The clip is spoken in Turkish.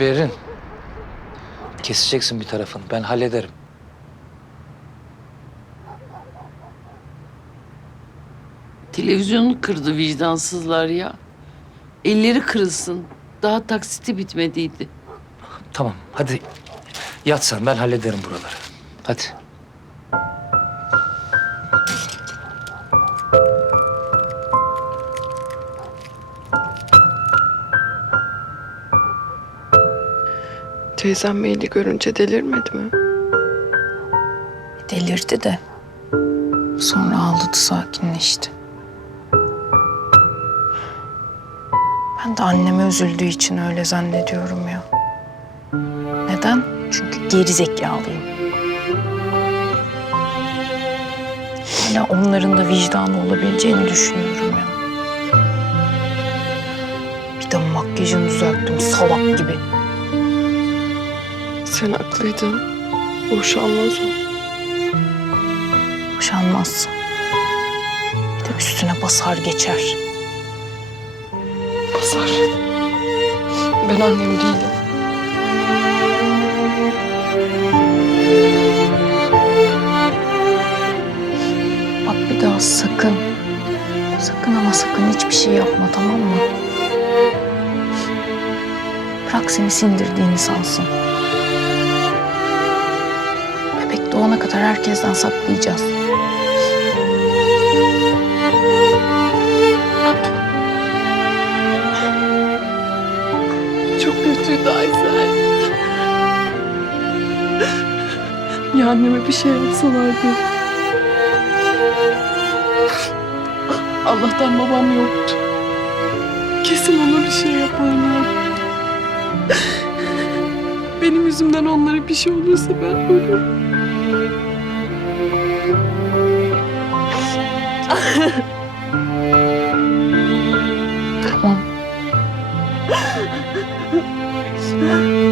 Berin. Keseceksin bir tarafını. Ben hallederim. Televizyonu kırdı vicdansızlar ya. Elleri kırılsın. Daha taksiti bitmediydi. Tamam hadi yat sen. Ben hallederim buraları. Hadi. Teyzem maili görünce delirmedi mi? Delirdi de. Sonra ağladı sakinleşti. Ben de anneme üzüldüğü için öyle zannediyorum ya. Neden? Çünkü geri zekalıyım. Hala onların da vicdanı olabileceğini düşünüyorum ya. Bir de makyajını düzelttim salak gibi. Sen haklıydın. Boşanmaz o. Boşanmaz. Bir de üstüne basar geçer. Basar. Ben annem değilim. Bak bir daha sakın. Sakın ama sakın hiçbir şey yapma tamam mı? Bırak seni sindirdiğini sansın. Doğana kadar herkesten saklayacağız. Çok kötüydü Aysel. Ya anneme bir şey yapsalardı. Allah'tan babam yoktu. Kesin ona bir şey yaparlar. Benim yüzümden onlara bir şey olursa ben ölürüm. 啊！我。